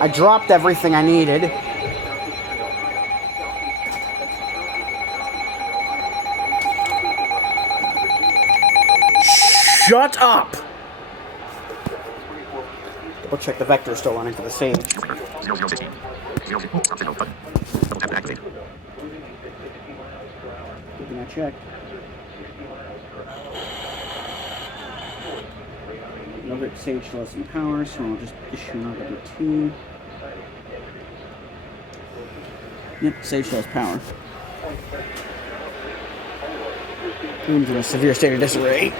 I dropped everything I needed. Shut up! Double check the vector is still running for the stage. 0016. 00. Stop signal button. Double tap to activate. Keeping that checked. Another stage still has some power, so I'll just issue another W2. Yep, stage still has power. Room's in a severe state of disarray.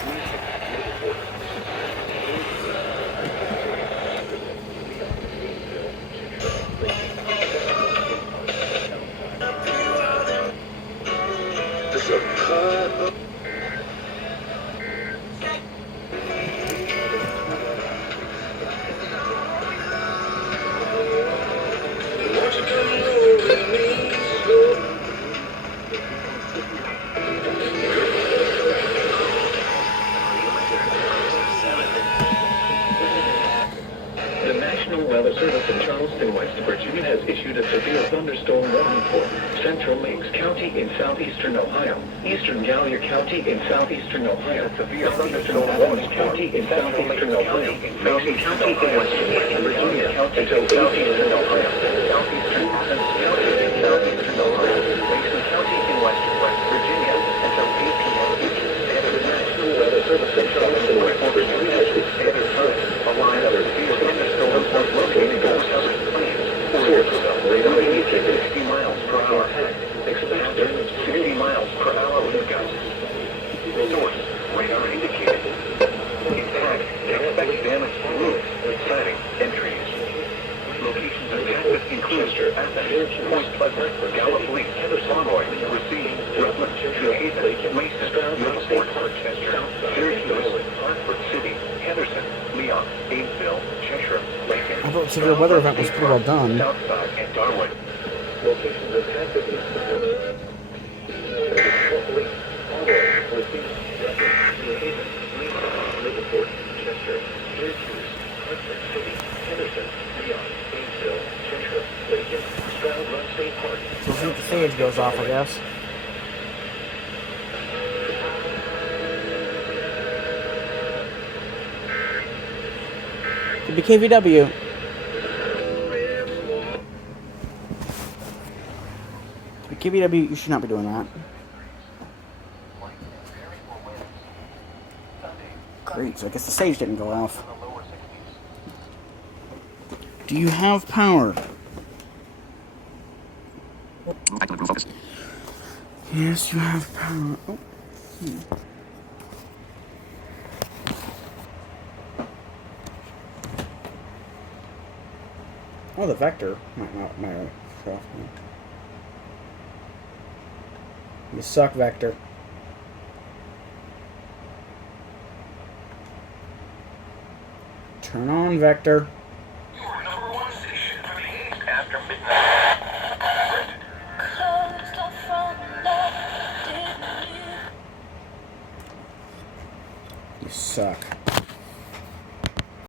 Weather Service in Charleston, West Virginia has issued a severe thunderstorm warning for Central Lakes County in southeastern Ohio, Eastern Gallier County in southeastern Ohio, severe thunderstorm warning County in southeastern Ohio, Mason County in West Virginia, until southeastern Ohio, southeastern County in southeastern Ohio, Mason County in West Virginia, until 8 p.m. The National Weather Service in Charleston, West Virginia has standard time. A line of severe thunderstorms was located on southern plains. Source radar indicated 60 miles per hour. Expected 60 miles per hour wind gusts. Source radar indicated. Impact expect damage to roofs, siding, and trees. Locations impacted include Athens, Point Pleasant, Gallup Lake, Conroy, Racine, Rutland, New Mason, Northport, Chester, Syracuse, Hartford City, Henderson, Leon, Ainsville, Cheshire, Lincoln. I thought the severe weather event was pretty well done. Southside, and Darwin. Locations impacted include Liverport, Chester, Syracuse, Hartford City, Henderson, Leon, Ainsville, Cheshire, Lincoln, Stroud Run State Park. So as soon as the stage goes off, I guess. WKVW. WKVW, you should not be doing that. Great, so I guess the stage didn't go off. Do you have power? Focus. Yes, you have power. Oh. Oh, the vector might show off. You suck, vector. Turn on, vector. Your number one station for the 8 after midnight. You suck.